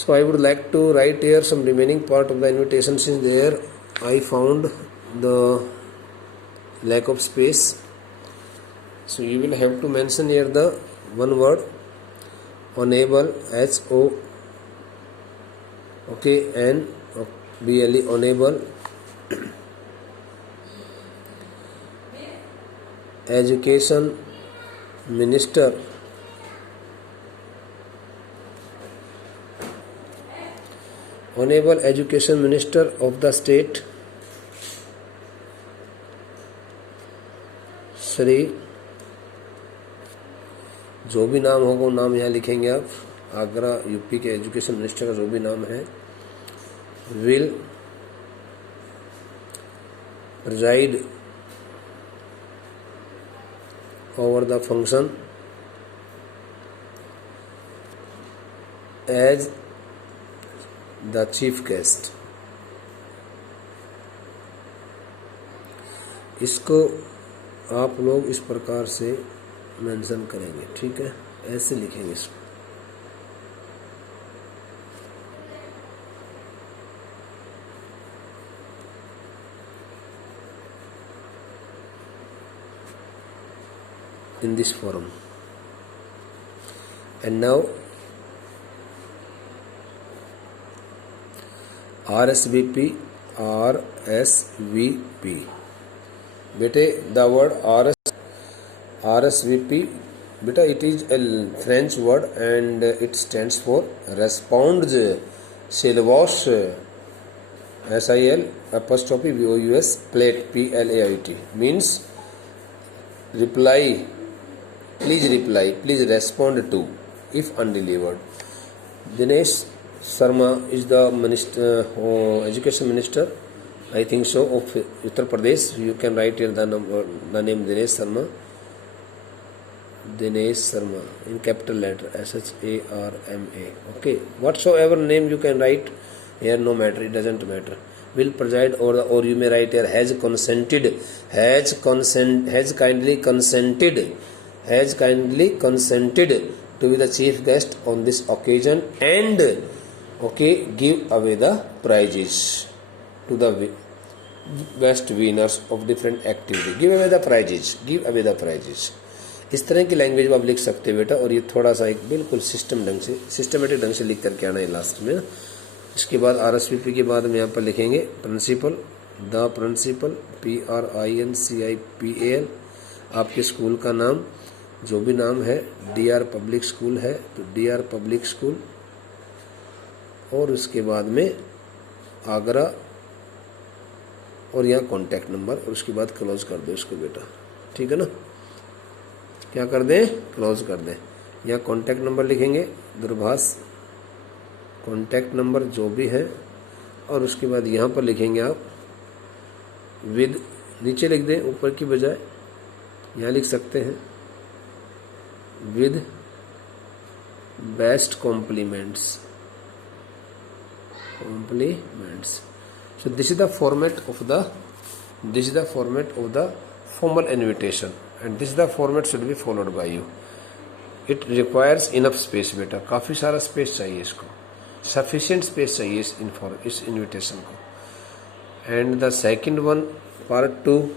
So I would like to write here some remaining part of the invitation, since there I found the lack of space. So you will have to mention here the one word enable, HO okay, N BLE, enable. Education Minister, Honorable Education Minister of the State Shri, जो भी नाम होगा वो नाम यहाँ लिखेंगे आप, Agra UP के एजुकेशन मिनिस्टर का जो भी नाम है, will preside over the function as the chief guest. इसको आप लोग इस प्रकार से मेंशन करेंगे, ठीक है, ऐसे लिखेंगे इसको। In this forum. And now RSVP, RSVP. बेटे the word RSVP, बेटा it is a French word and it stands for response syllabus, SIL apostrophe VOUS plate PLAIT, means reply, please respond to if undelivered. Dinesh Sharma is the minister, education minister, I think so, of Uttar Pradesh. You can write here the name Dinesh Sharma. Dinesh Sharma in capital letter SHARMA. Okay, whatsoever name you can write here, no matter, it doesn't matter. Will preside over the, or you may write here has kindly consented to be the chief guest on this occasion and okay, give away the prizes to the best winners of different activity. Give away the prizes. इस तरह की language में आप लिख सकते हैं बेटा, और ये थोड़ा सा एक बिल्कुल सिस्टमेटिक ढंग से लिख करके आना है लास्ट में। इसके बाद RSVP के बाद हम यहाँ पर लिखेंगे प्रिंसिपल, द प्रिंसिपल, PRINCIPAL, आपके स्कूल का नाम, जो भी नाम है, DR पब्लिक स्कूल है तो DR पब्लिक स्कूल, और उसके बाद में आगरा, और यहाँ कॉन्टैक्ट नंबर, और उसके बाद क्लोज कर दो इसको बेटा, ठीक है ना। क्या कर दें, क्लोज कर दें। यहाँ कॉन्टैक्ट नंबर लिखेंगे, दूरभाष कॉन्टैक्ट नंबर जो भी है, और उसके बाद यहाँ पर लिखेंगे आप विद, नीचे लिख दें ऊपर की बजाय, यहाँ लिख सकते हैं with best compliments. So this is the format of the formal invitation, and this is the format should be followed by you. It requires enough space बेटा, काफ़ी सारा स्पेस चाहिए इसको, sufficient space चाहिए इस invitation को. And the second one, part 2,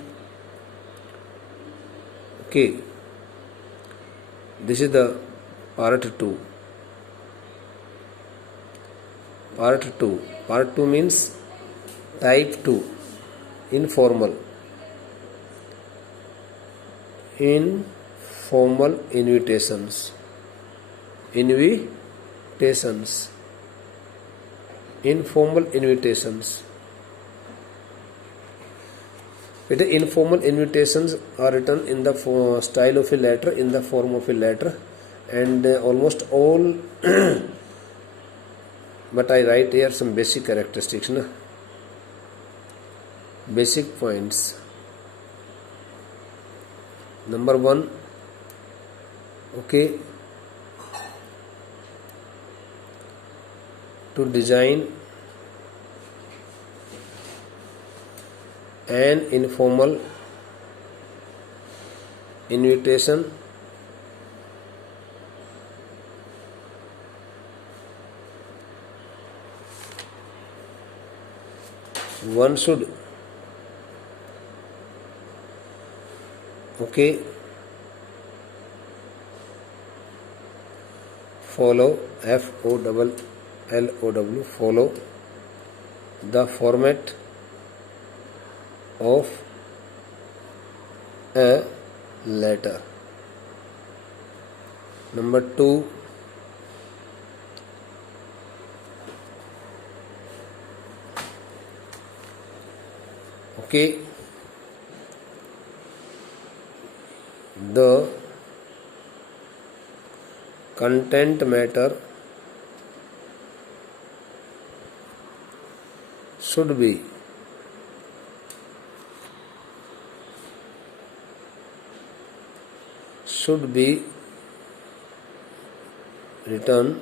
okay, this is the part 2. Part 2 means type 2, informal invitations. Informal invitations. Informal invitations are written in the style of a letter, in the form of a letter, and almost all but I write here some basic characteristics, basic points. Number 1, okay, to design an informal invitation one should follow FOLLOW follow the format of a letter. Number 2, the content matter should be written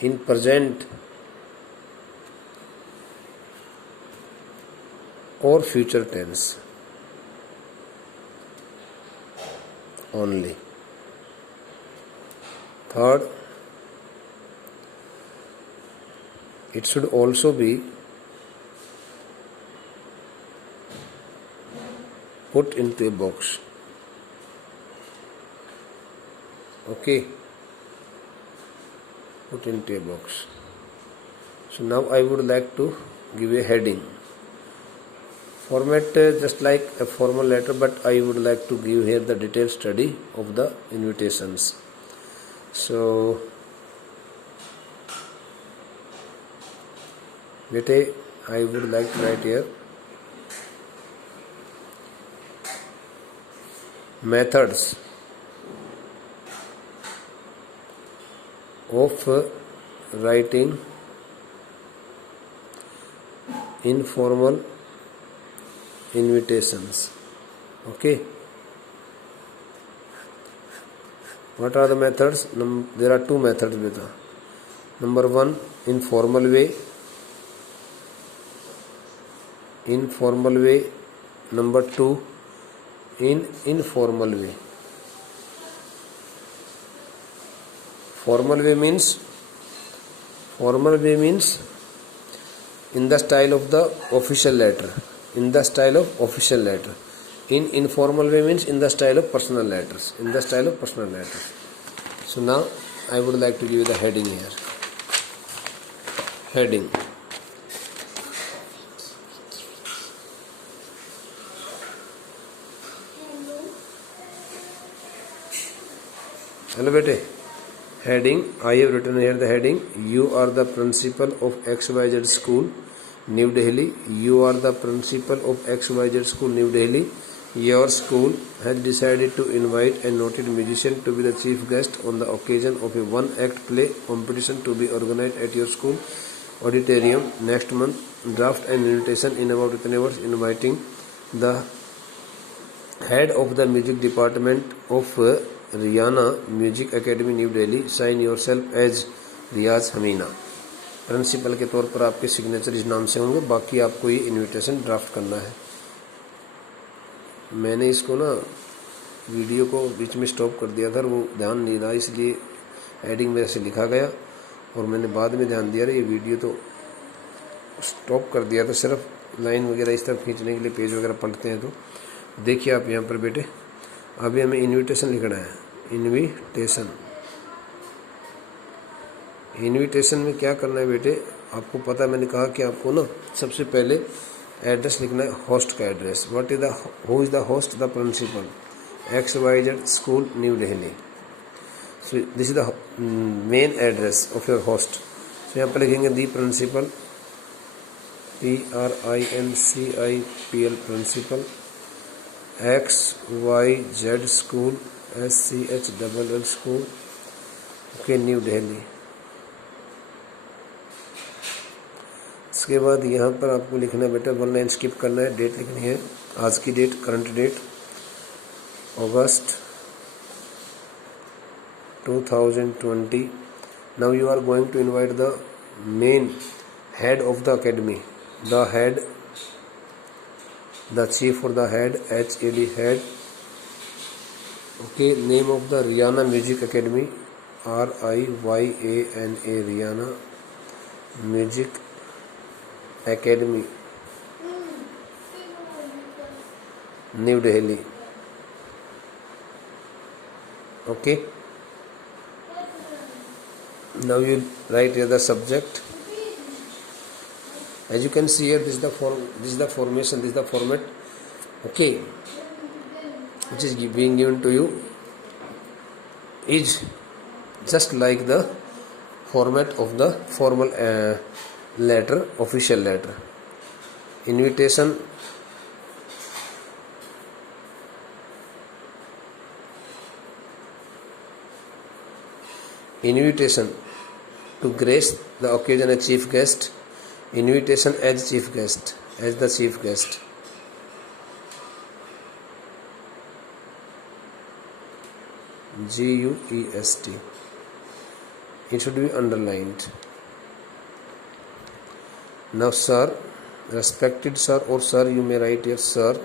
in present or future tense only. Third, it should also be put into a box. Put into a box. So now I would like to give a heading. Format just like a formal letter, but I would like to give here the detailed study of the invitations. So bete, I would like to write here methods of writing informal invitations. What are the methods? There are 2 methods beta. Number 1, informal way. Number 2, informal way. Formal way means in the style of the official letter. In informal way means in the style of personal letters. So now I would like to give you the heading here. Heading. Hello bete. Heading. I have written here the heading. You are the principal of XYZ school, New Delhi. You are the principal of XYZ school, New Delhi. Your school has decided to invite a noted musician to be the chief guest on the occasion of a one-act play competition to be organized at your school auditorium next month. Draft an invitation in about 10 words inviting the head of the music department of Rihanna Music Academy, New Delhi. Sign yourself as Riyaz हमीना. Principal के तौर पर आपके signature इस नाम से होंगे. बाकी आपको ये इनविटेशन ड्राफ्ट करना है. मैंने इसको ना वीडियो को बीच में स्टॉप कर दिया था, वो ध्यान नहीं रहा, इसलिए हेडिंग में ऐसे लिखा गया और मैंने बाद में ध्यान दिया ये वीडियो तो स्टॉप कर दिया था. सिर्फ लाइन वगैरह इस तरफ खींचने के लिए पेज वगैरह पलटते हैं. तो देखिए आप यहाँ पर बेटे, अभी हमें इनविटेशन लिखना है. इनविटेशन में क्या करना है बेटे, आपको पता है, मैंने कहा कि आपको ना सबसे पहले एड्रेस लिखना है, होस्ट का address. What is the who is the host? The principal, XYZ school, new Delhi. So this is the main address of your host. सो यहाँ पर लिखेंगे the principal, PRINCIPL principal, XYZ school, SCHLL school, new Delhi. इसके बाद यहाँ पर आपको लिखना है बेटा, 1 लाइन स्किप करना है. डेट लिखनी है, आज की date, current date August 2020. Now you are going to invite the main head of the academy, the chief or the head, HAD, head. Name of the Rihanna Music Academy, RIYANA, Rihanna Music Academy, New Delhi. Okay. Now you write here the subject. As you can see here, this is the form. This is the formation. This is the format. Okay, which is being given to you is just like the format of the formal letter, official letter. Invitation, invitation to grace the occasion as chief guest, invitation as chief guest, as the chief guest. GUEST. It should be underlined. Now, sir, respected sir, or sir, you may write here, sir.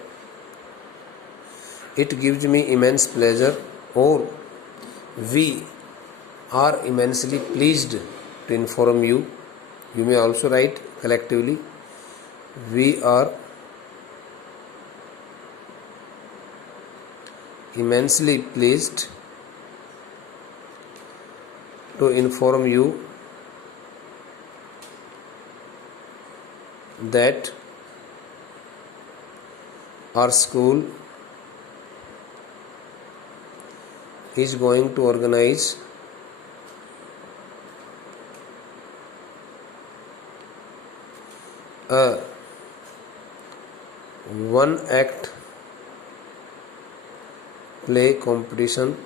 It gives me immense pleasure, or we are immensely pleased to inform you. You may also write collectively. We are immensely pleased to inform you that our school is going to organize a one-act play competition.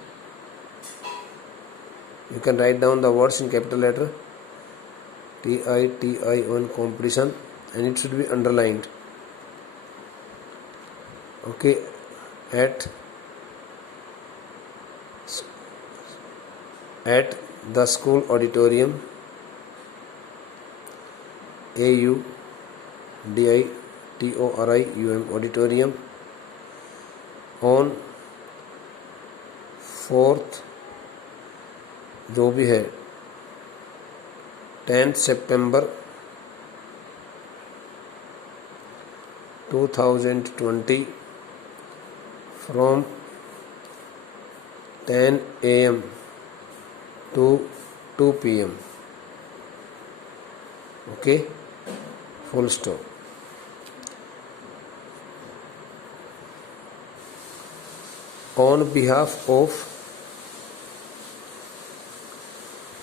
You can write down the words in capital letter, TITI1 competition, and it should be underlined. Okay, at the school auditorium, AUDITORIUM auditorium, on 4th जो भी है 10th September 2020 from 10 AM to 2 PM. Okay, full stop. On behalf of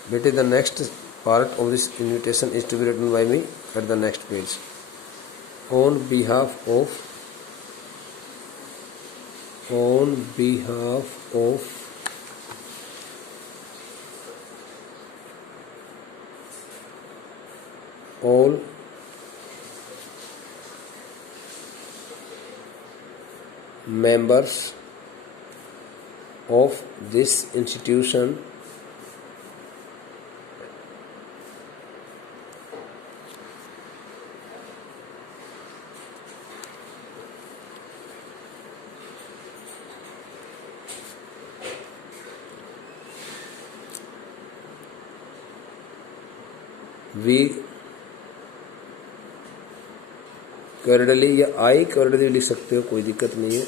Beti, the next part of this invitation is to be written by me at the next page. On behalf of all members of this institution, we cordially या I cordially लिख सकते हो, कोई दिक्कत नहीं है.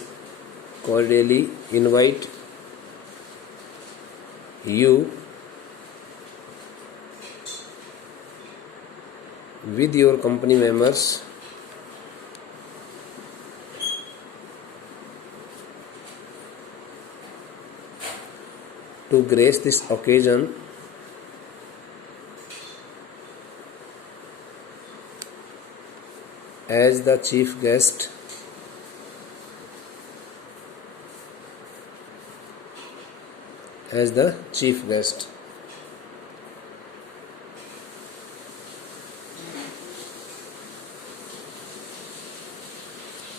Cordially invite you with your company members to grace this occasion as the chief guest as the chief guest.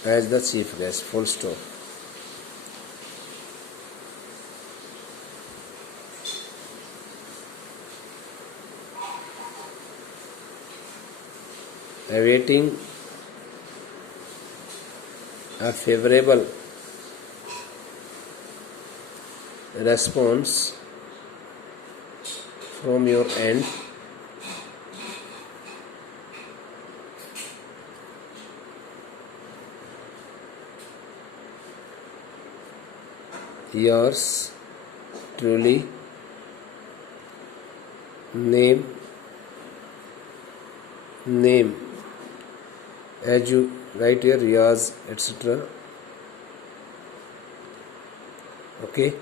As the chief guest, full stop. Awaiting a favorable response from your end yours truly, name as you write here, Riyaz, etc. Okay,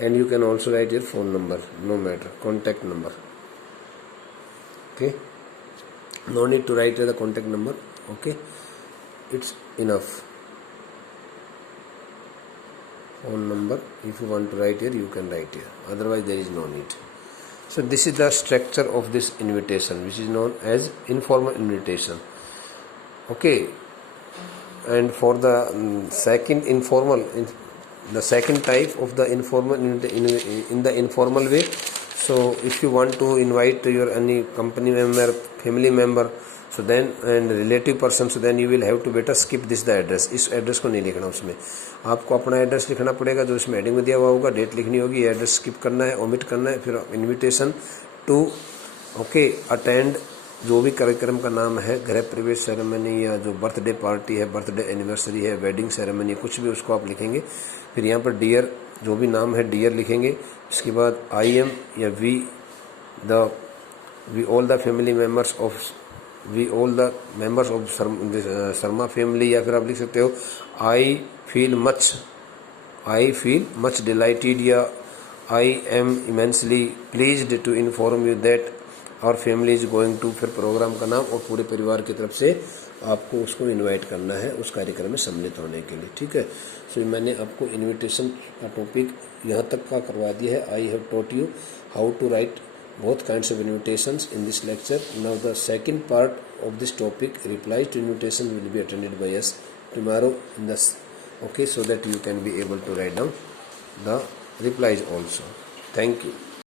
and you can also write your phone number, no matter, contact number. Okay, no need to write the contact number. Okay, it's enough. Phone number, if you want to write here, you can write here, otherwise there is no need. So this is the structure of this invitation, which is known as informal invitation. Okay, and for the second informal, the second type of the informal in the informal way. So if you want to invite your any company member, family member, so then and relative person, so then you will have to better skip this the address. इस address को नहीं लिखना, उसमें आपको अपना address लिखना पड़ेगा जो इसमें हेडिंग में दिया हुआ होगा, डेट लिखनी होगी, एड्रेस स्किप करना है, ओमिट करना है, फिर इन्विटेशन टू ओके अटेंड जो भी कार्यक्रम का नाम है, गृह प्रवेश सेरेमनी या जो बर्थडे पार्टी है, बर्थडे एनिवर्सरी है, वेडिंग सेरेमनी, कुछ भी उसको आप लिखेंगे। फिर यहाँ पर डियर जो भी नाम है डियर लिखेंगे। इसके बाद आई एम या we all the family members of Sharma family, या फिर आप लिख सकते हो आई फील मच डिलाइटेड या I am immensely pleased to inform you that our family is going to, फिर प्रोग्राम का नाम और पूरे परिवार की तरफ से आपको उसको इनवाइट करना है उस कार्यक्रम में सम्मिलित होने के लिए। ठीक है, सो मैंने आपको इनविटेशन का टॉपिक यहाँ तक का करवा दिया है। I have taught you how to write both kinds of invitations in this lecture. Now the second part of this topic, replies to invitation, will be attended by us tomorrow in this, okay, so that you can be able to write down the replies also. Thank you.